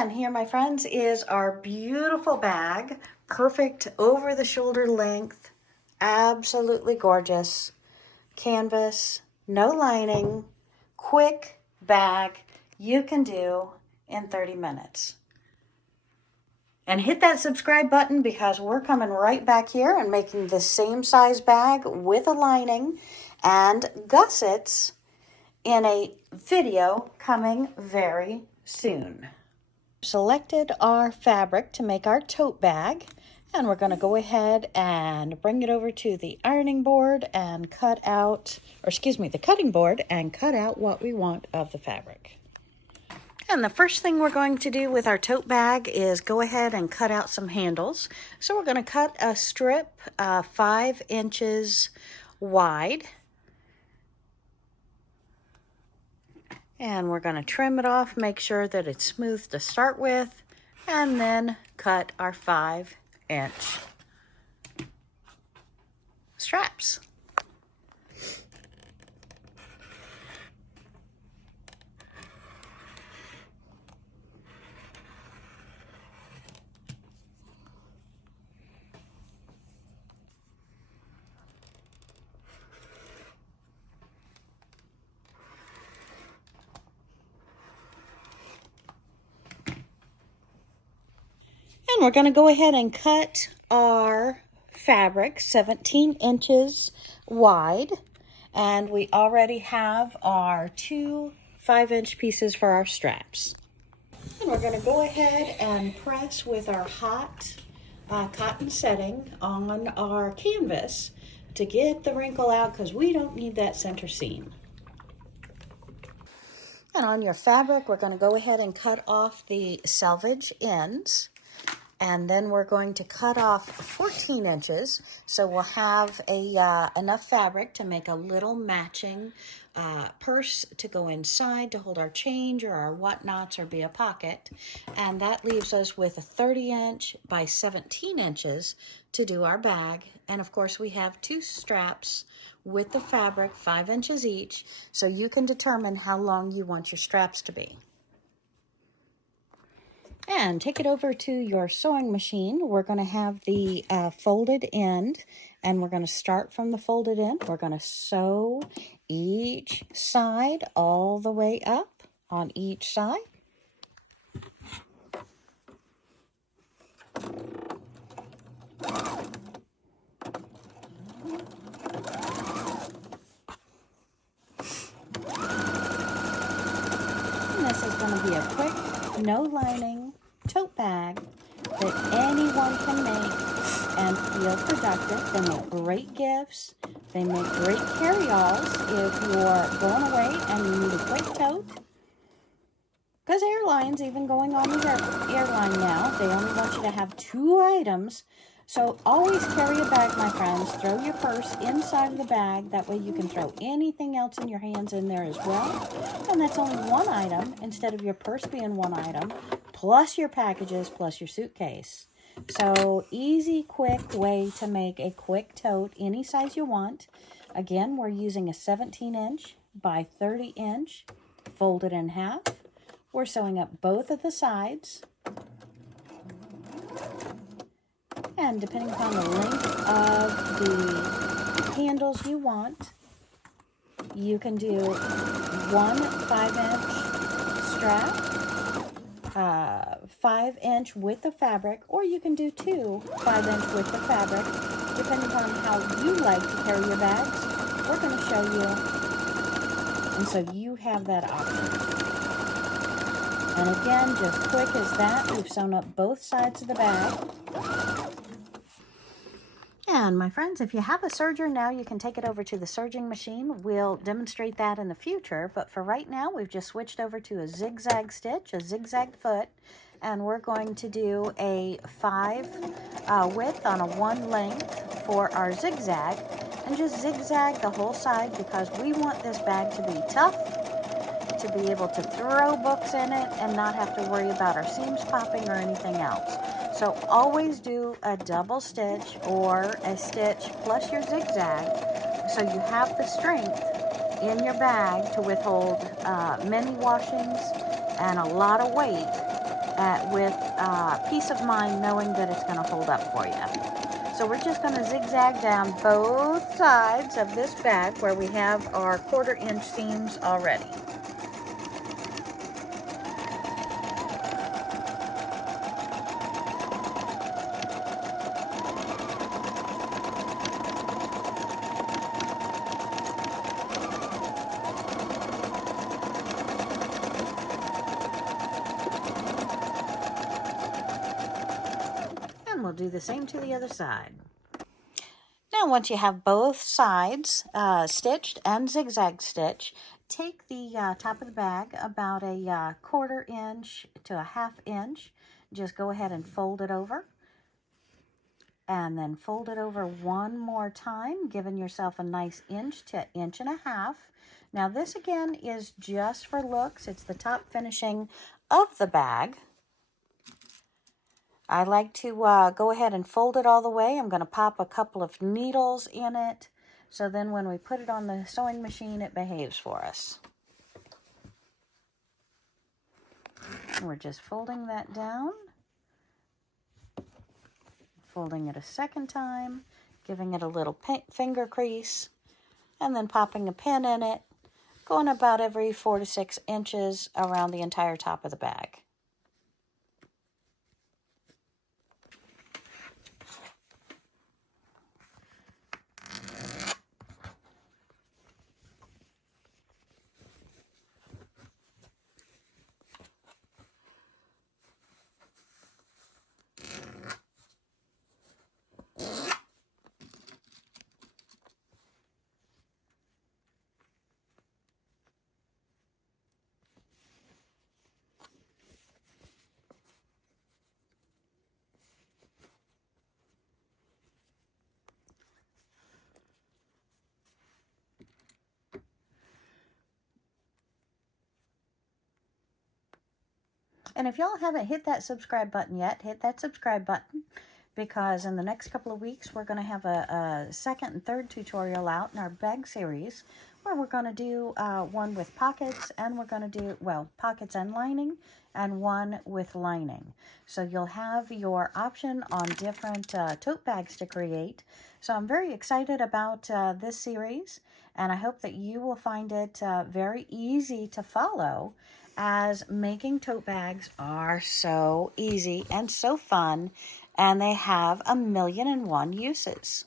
And here, my friends, is our beautiful bag. Perfect over the shoulder length. Absolutely gorgeous. Canvas, no lining, quick bag you can do in 30 minutes. And hit that subscribe button because we're coming right back here and making the same size bag with a lining and gussets in a video coming very soon. Selected our fabric to make our tote bag, and we're going to go ahead and bring it over to the ironing board and cut out, the cutting board, and cut out what we want of the fabric. And the first thing we're going to do with our tote bag is go ahead and cut out some handles. So we're going to cut a strip 5 inches wide. And we're going to trim it off, make sure that it's smooth to start with, and then cut our 5-inch straps. And we're going to go ahead and cut our fabric 17 inches wide. And we already have our 2 5-inch pieces for our straps. And we're going to go ahead and press with our hot cotton setting on our canvas to get the wrinkle out because we don't need that center seam. And on your fabric, we're going to go ahead and cut off the selvage ends. And then we're going to cut off 14 inches. So we'll have enough fabric to make a little matching purse to go inside to hold our change or our whatnots or be a pocket. And that leaves us with a 30-inch by 17 inches to do our bag. And of course, we have 2 straps with the fabric, 5 inches each. So you can determine how long you want your straps to be. And take it over to your sewing machine. We're going to have the folded end, and we're going to start from the folded end. We're going to sew each side all the way up on each side. And this is going to be a quick, no lining tote bag that anyone can make and feel productive. They make great gifts. They make great carry-alls if you're going away and you need a quick tote. Because airlines, even going on the airline now, they only want you to have 2 items. So always carry a bag, my friends. Throw your purse inside the bag. That way you can throw anything else in your hands in there as well. And that's only 1 item instead of your purse being 1 item, plus your packages, plus your suitcase. So easy, quick way to make a quick tote any size you want. Again, we're using a 17-inch by 30-inch folded in half. We're sewing up both of the sides. And depending upon the length of the handles you want, you can do 1 5-inch strap, 5-inch width of fabric, or you can do 2 5-inch width of fabric, depending on how you like to carry your bags. We're going to show you, and so you have that option. And again, just quick as that, we've sewn up both sides of the bag. And my friends, if you have a serger now, you can take it over to the serging machine. We'll demonstrate that in the future, but for right now, we've just switched over to a zigzag stitch, a zigzag foot, and we're going to do a 5 width on a 1 length for our zigzag, and just zigzag the whole side because we want this bag to be tough, to be able to throw books in it and not have to worry about our seams popping or anything else. So always do a double stitch or a stitch plus your zigzag so you have the strength in your bag to withhold many washings and a lot of weight with peace of mind knowing that it's going to hold up for you. So we're just going to zigzag down both sides of this bag where we have our 1/4 inch seams already. And we'll do the same to the other side. Now, once you have both sides stitched and zigzag stitch, take the top of the bag about a 1/4 inch to a 1/2 inch. Just go ahead and fold it over. And then fold it over one more time, giving yourself a nice 1 to 1.5 inches. Now, this again is just for looks. It's the top finishing of the bag. I like to go ahead and fold it all the way. I'm going to pop a couple of needles in it, so then when we put it on the sewing machine, it behaves for us. And we're just folding that down, folding it a second time, giving it a little finger crease, and then popping a pin in it, going about every 4 to 6 inches around the entire top of the bag. And if y'all haven't hit that subscribe button yet, hit that subscribe button, because in the next couple of weeks, we're going to have a second and third tutorial out in our bag series, where we're going to do one with pockets, and we're going to do, well, pockets and lining, and one with lining. So you'll have your option on different tote bags to create. So I'm very excited about this series, and I hope that you will find it very easy to follow, as making tote bags are so easy and so fun, and they have 1,000,001 uses.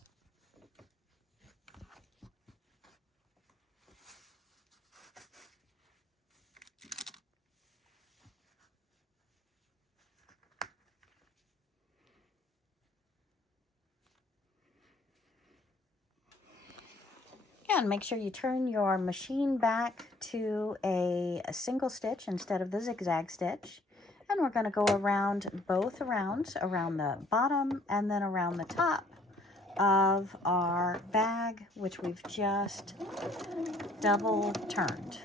And make sure you turn your machine back to a single stitch instead of the zigzag stitch. And we're going to go around both rounds, around the bottom and then around the top of our bag, which we've just double turned.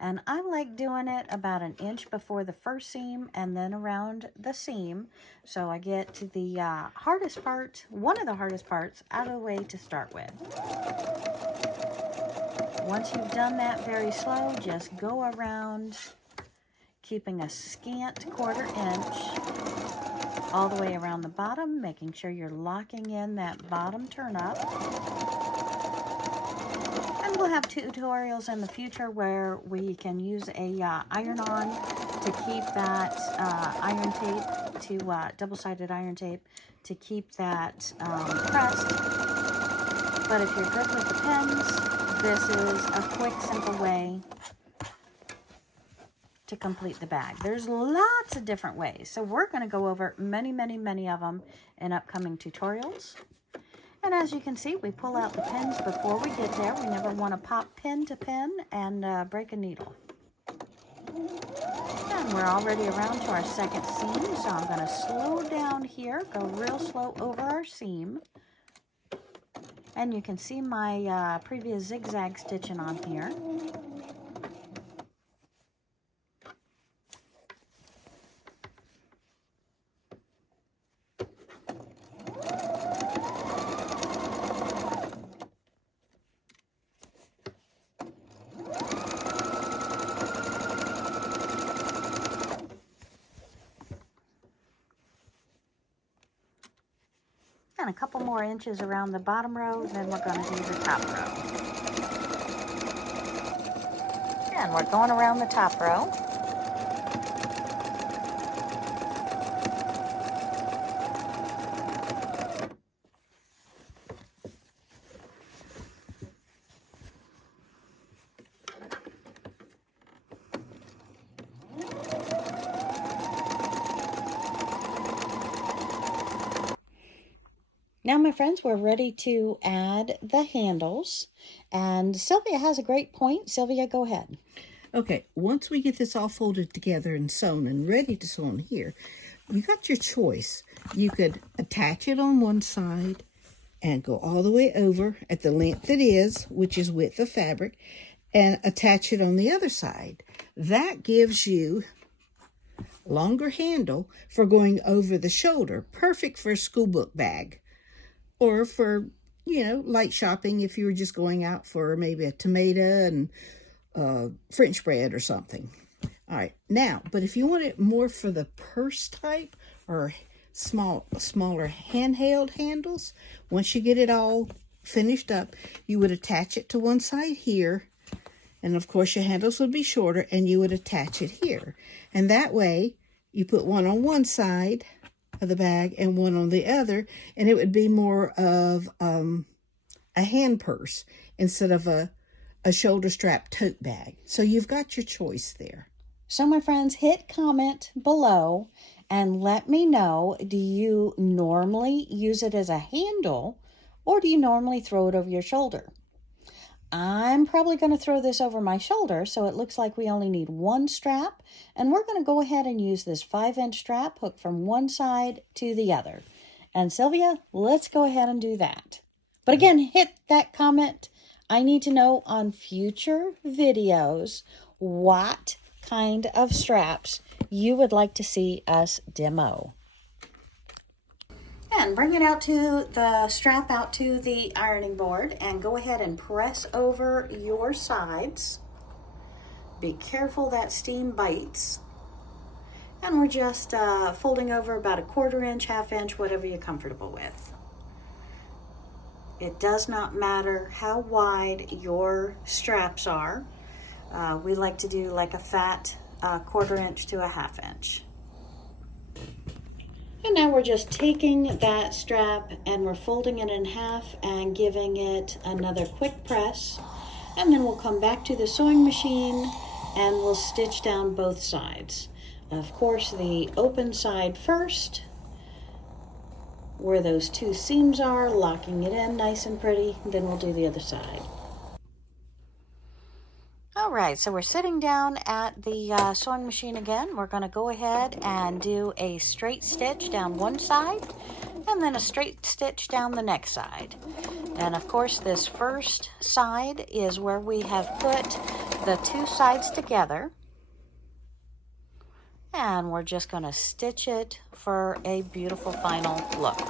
And I like doing it about 1 inch before the first seam and then around the seam. So I get to the hardest part, one of the hardest parts, out of the way to start with. Once you've done that very slow, just go around, keeping a scant 1/4 inch all the way around the bottom, making sure you're locking in that bottom turn up. And we'll have tutorials in the future where we can use a iron-on to keep that iron tape, to double-sided iron tape, to keep that pressed. But if you're good with the pins, this is a quick, simple way to complete the bag. There's lots of different ways, so we're going to go over many, many, many of them in upcoming tutorials. And as you can see, we pull out the pins before we get there. We never want to pop pin to pin and break a needle. And we're already around to our second seam, so I'm going to slow down here, go real slow over our seam. And you can see my previous zigzag stitching on here. And a couple more inches around the bottom row, then we're going to do the top row. And we're going around the top row. Now, my friends, we're ready to add the handles. And Sylvia has a great point. Sylvia, go ahead. Okay, once we get this all folded together and sewn and ready to sew on here, you got your choice. You could attach it on one side and go all the way over at the length it is, which is width of fabric, and attach it on the other side. That gives you a longer handle for going over the shoulder, perfect for a school book bag. Or for, light shopping if you were just going out for maybe a tomato and French bread or something. All right, now, but if you want it more for the purse type or smaller handheld handles, once you get it all finished up, you would attach it to one side here. And of course, your handles would be shorter and you would attach it here. And that way, you put one on one side of the bag and one on the other, and it would be more of a hand purse instead of a shoulder strap tote bag. So you've got your choice there. So my friends, hit comment below and let me know, do you normally use it as a handle or do you normally throw it over your shoulder? I'm probably going to throw this over my shoulder, so it looks like we only need one strap, and we're going to go ahead and use this 5-inch strap hooked from one side to the other. And Sylvia, let's go ahead and do that. But again, hit that comment. I need to know on future videos what kind of straps you would like to see us demo. And bring it out to the strap out to the ironing board and go ahead and press over your sides. Be careful that steam bites. And we're just folding over about a 1/4 inch, 1/2 inch, whatever you're comfortable with. It does not matter how wide your straps are. We like to do like a fat 1/4 inch to a 1/2 inch. And now we're just taking that strap and we're folding it in half and giving it another quick press. And then we'll come back to the sewing machine and we'll stitch down both sides. Of course, the open side first, where those two seams are, locking it in nice and pretty. Then we'll do the other side. All right, so we're sitting down at the sewing machine again. We're going to go ahead and do a straight stitch down one side and then a straight stitch down the next side. And of course, this first side is where we have put the two sides together. And we're just going to stitch it for a beautiful final look.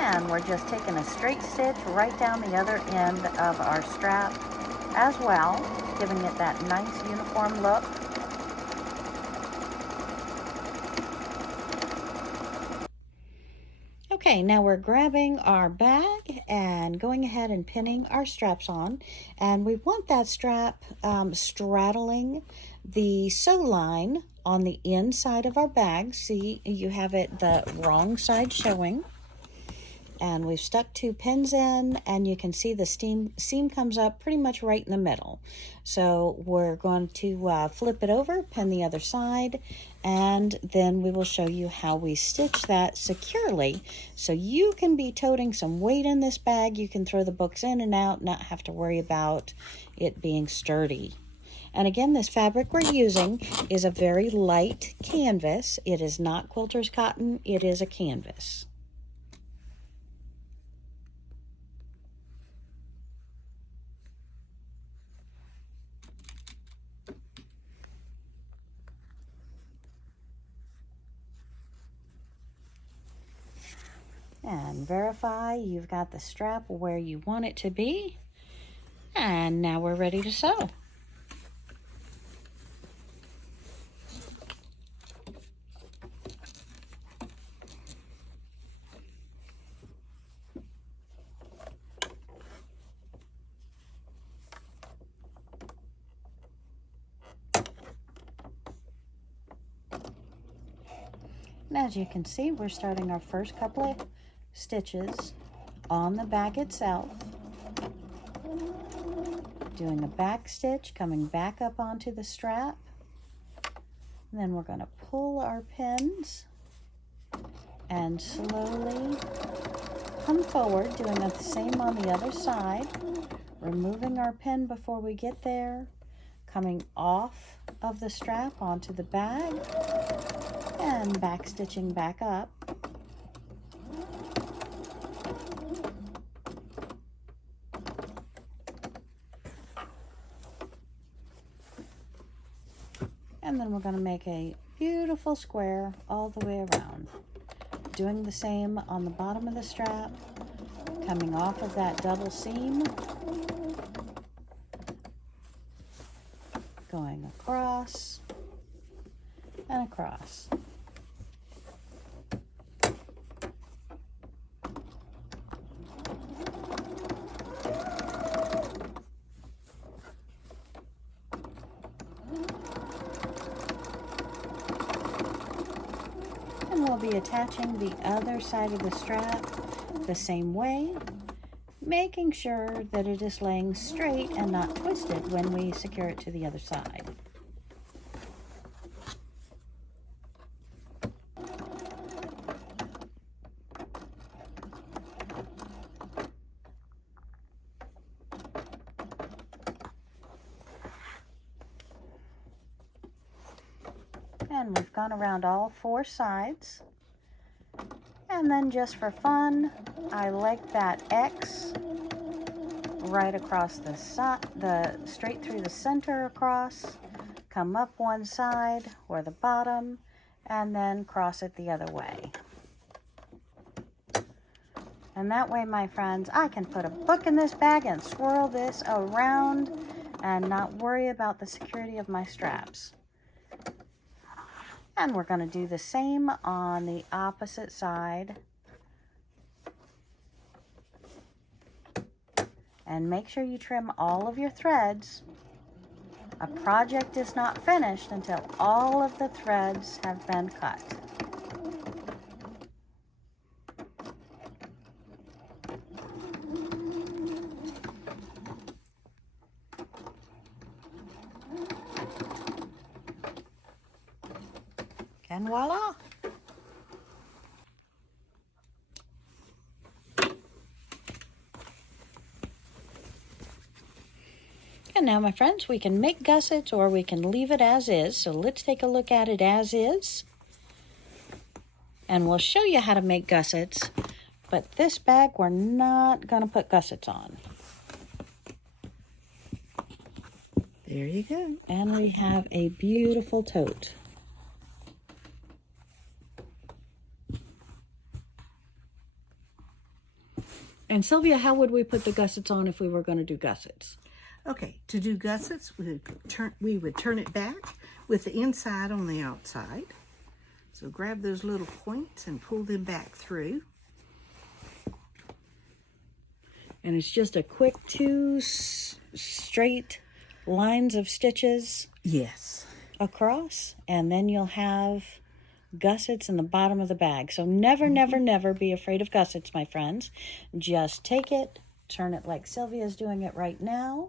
And we're just taking a straight stitch right down the other end of our strap as well, giving it that nice uniform look. Okay, now we're grabbing our bag and going ahead and pinning our straps on. And we want that strap straddling the sew line on the inside of our bag. See, you have it the wrong side showing. And we've stuck 2 pins in, and you can see the seam comes up pretty much right in the middle. So we're going to flip it over, pin the other side, and then we will show you how we stitch that securely so you can be toting some weight in this bag. You can throw the books in and out, not have to worry about it being sturdy. And again, this fabric we're using is a very light canvas. It is not quilter's cotton, it is a canvas. And verify you've got the strap where you want it to be. And now we're ready to sew. And as you can see, we're starting our first couple of stitches on the bag itself, doing a back stitch, coming back up onto the strap, and then we're going to pull our pins and slowly come forward, doing the same on the other side, removing our pin before we get there, coming off of the strap onto the bag, and back stitching back up. And then we're going to make a beautiful square all the way around. Doing the same on the bottom of the strap, coming off of that double seam, going across and across. And we'll be attaching the other side of the strap the same way, making sure that it is laying straight and not twisted when we secure it to the other side. And we've gone around all four sides. And then just for fun, I like that X right across the side, straight through the center across, come up one side or the bottom, and then cross it the other way. And that way, my friends, I can put a book in this bag and swirl this around and not worry about the security of my straps. And we're going to do the same on the opposite side. And make sure you trim all of your threads. A project is not finished until all of the threads have been cut. And voila! And now, my friends, we can make gussets or we can leave it as is. So let's take a look at it as is. And we'll show you how to make gussets. But this bag, we're not going to put gussets on. There you go. And we have a beautiful tote. And Sylvia, how would we put the gussets on if we were going to do gussets? Okay, to do gussets, we would turn it back with the inside on the outside. So grab those little points and pull them back through. And it's just a quick two straight lines of stitches. Yes. Across, and then you'll have gussets in the bottom of the bag. So never, never, never be afraid of gussets, my friends. Just take it, turn it like Sylvia's doing it right now.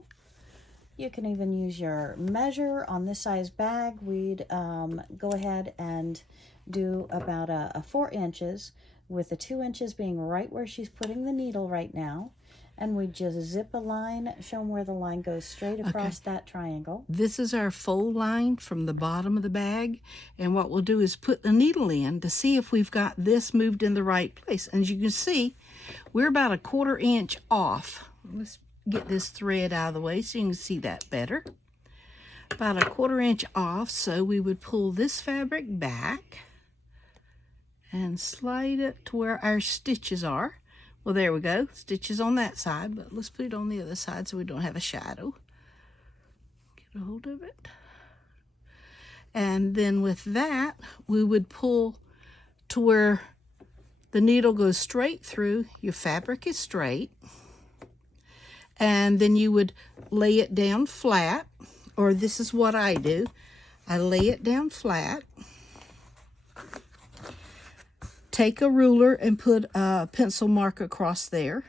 You can even use your measure on this size bag. We'd go ahead and do about a 4 inches, with the 2 inches being right where she's putting the needle right now. And we just zip a line, show them where the line goes straight across that triangle. This is our fold line from the bottom of the bag. And what we'll do is put the needle in to see if we've got this moved in the right place. And as you can see, we're about a 1/4 inch off. Let's get this thread out of the way so you can see that better. About a 1/4 inch off, so we would pull this fabric back and slide it to where our stitches are. Well, there we go. Stitches on that side, but let's put it on the other side so we don't have a shadow. Get a hold of it. And then with that, we would pull to where the needle goes straight through. Your fabric is straight. And then you would lay it down flat, or this is what I do. I lay it down flat. Take a ruler and put a pencil mark across there.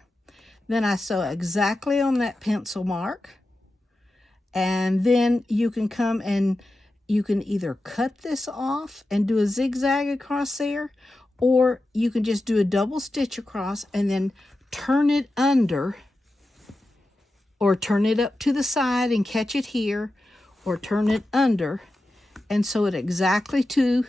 Then I sew exactly on that pencil mark. And then you can come and you can either cut this off and do a zigzag across there, or you can just do a double stitch across and then turn it under, or turn it up to the side and catch it here, or turn it under and sew it exactly to,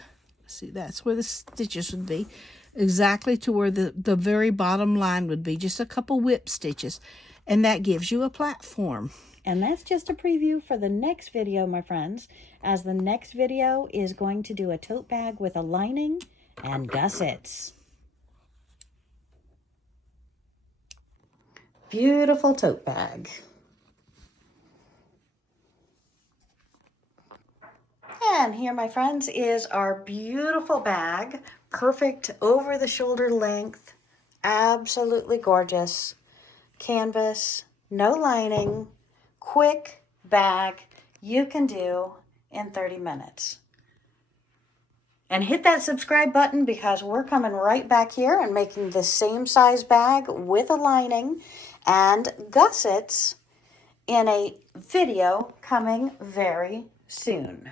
see, that's where the stitches would be, exactly to where the very bottom line would be, just a couple whip stitches, and that gives you a platform. And that's just a preview for the next video, my friends, as the next video is going to do a tote bag with a lining and gussets. Beautiful tote bag. And here, my friends, is our beautiful bag. Perfect over-the-shoulder length. Absolutely gorgeous. Canvas, no lining. Quick bag you can do in 30 minutes. And hit that subscribe button because we're coming right back here and making the same size bag with a lining and gussets in a video coming very soon.